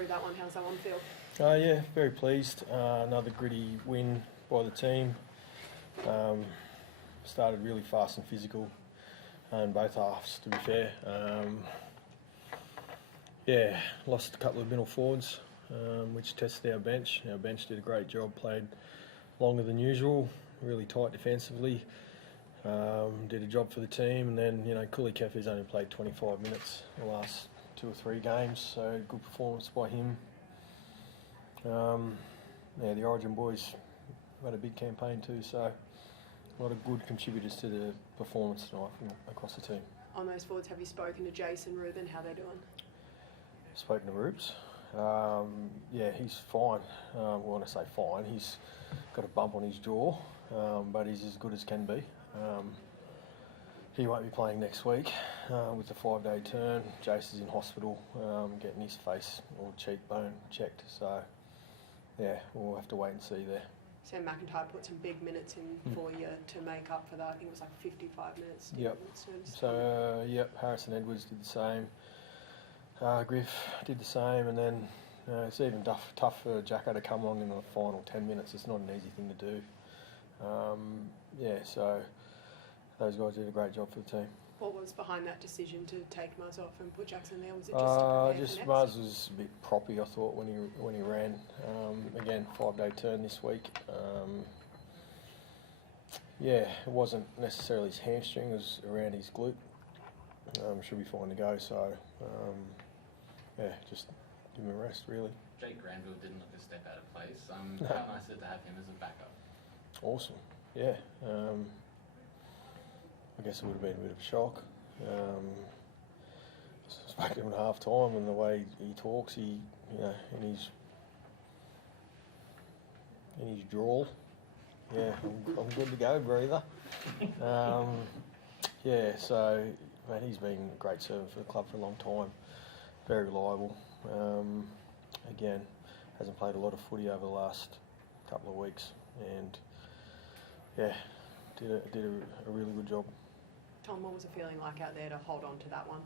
through that one. How's that one feel? Yeah, very pleased. Another gritty win by the team. Started really fast and physical in both halves, to be fair. Lost a couple of middle forwards, which tested our bench. Our bench did a great job, played longer than usual, really tight defensively. Did a job for the team, and then Cooley Keffi's only played 25 minutes the last 2 or 3 games, so good performance by him. The Origin boys had a big campaign too, so a lot of good contributors to the performance tonight from across the team. On those forwards, have you spoken to Jason, Ruben, how they're doing? Spoken to Rubes. He's fine. When I say fine, he's got a bump on his jaw, but he's as good as can be. He won't be playing next week with the 5-day turn. Jace is in hospital getting his face or cheekbone checked, so we'll have to wait and see there. Sam McIntyre put some big minutes in for you to make up for that. I think it was like 55 minutes. Yep. So, Harrison Edwards did the same. Griff did the same, and then it's even tough for Jacko to come on in the final 10 minutes. It's not an easy thing to do. So those guys did a great job for the team. What was behind that decision to take Muzz off and put Jackson there? Was it just Muzz was a bit proppy, I thought, when he ran. Again, 5-day turn this week. It wasn't necessarily his hamstring; it was around his glute. Should be fine to go. So, just give him a rest, really. Jake Granville didn't look a step out of place. How nice is it to have him as a backup? Awesome. Yeah. I guess it would have been a bit of a shock. Spoke to him at half time, and the way he talks, in his drawl. Yeah, I'm good to go, breather. So mate, he's been a great servant for the club for a long time. Very reliable. Again, hasn't played a lot of footy over the last couple of weeks, and did a really good job. Tom, what was it feeling like out there to hold on to that one?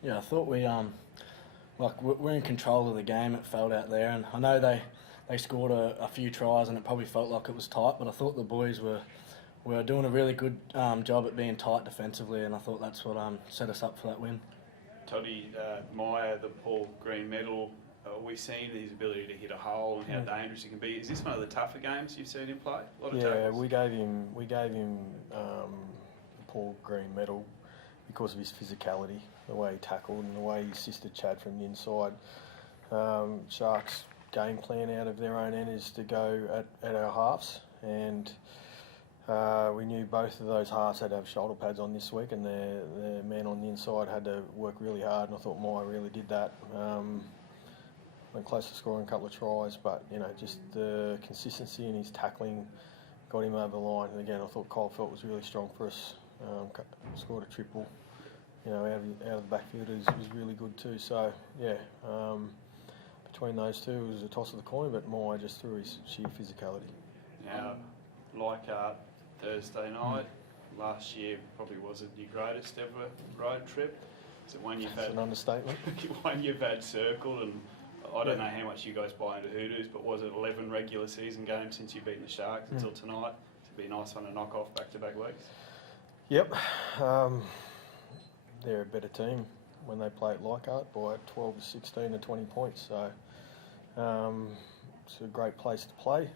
Yeah, I thought we're in control of the game. It felt out there, and I know they scored a few tries, and it probably felt like it was tight. But I thought the boys were doing a really good job at being tight defensively, and I thought that's what set us up for that win. Toddy, Meyer, the Paul Green medal. We've seen his ability to hit a hole and how dangerous he can be. Is this one of the tougher games you've seen him play? A lot of tackles. we gave him the Paul Green medal because of his physicality, the way he tackled and the way he assisted Chad from the inside. Sharks' game plan out of their own end is to go at our halves, and we knew both of those halves had to have shoulder pads on this week, and their man on the inside had to work really hard, and I thought Meyer really did that. Went close to scoring a couple of tries, but just the consistency in his tackling got him over the line. And again, I thought Kyle Felt was really strong for us. Scored a triple. Out of the backfield was really good too. So between those two, it was a toss of the coin, but Meyer just through his sheer physicality. Now, Thursday night last year probably wasn't your greatest ever road trip. Is it one you've had? That's an understatement. One you've had circled, and I don't know how much you guys buy into Hoodoos, but was it 11 regular season games since you've beaten the Sharks until tonight? It'd be a nice one to knock off back-to-back weeks. Yep. They're a better team when they play at Leichhardt by 12 to 16 to 20 points. So it's a great place to play.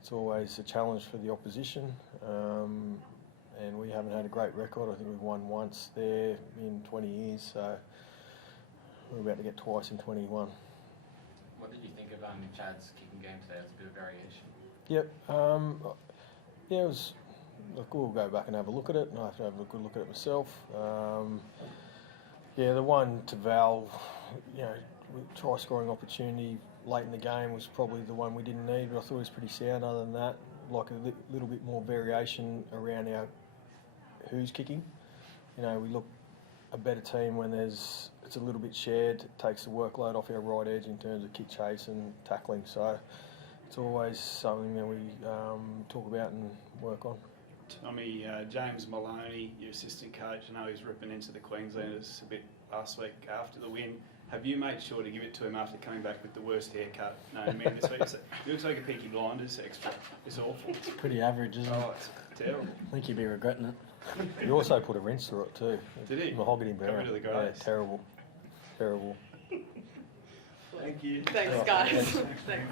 It's always a challenge for the opposition, and we haven't had a great record. I think we've won once there in 20 years, so we're about to get twice in 21. What did you think of Chad's kicking game today? It was a bit of variation. Yep. It was. Look, we'll go back and have a look at it, and I have to have a good look at it myself. The one to Val, try scoring opportunity late in the game was probably the one we didn't need, but I thought it was pretty sound. Other than that, like a little bit more variation around our who's kicking. We look a better team when it's a little bit shared. It takes the workload off our right edge in terms of kick chase and tackling. So it's always something that we talk about and work on. Tommy, James Maloney, your assistant coach, I know he's ripping into the Queenslanders a bit last week after the win. Have you made sure to give it to him after coming back with the worst haircut known to me this week? He looks like a Peaky Blinders extra. It's awful. It's pretty average, isn't it? Oh, it's terrible. I think he'd be regretting it. He also put a rinse through it too. Did he? Mahogany Got brown. rid of the Yeah, greys. terrible. Terrible. Thank you. Thanks, Oh, guys. thanks. Thanks.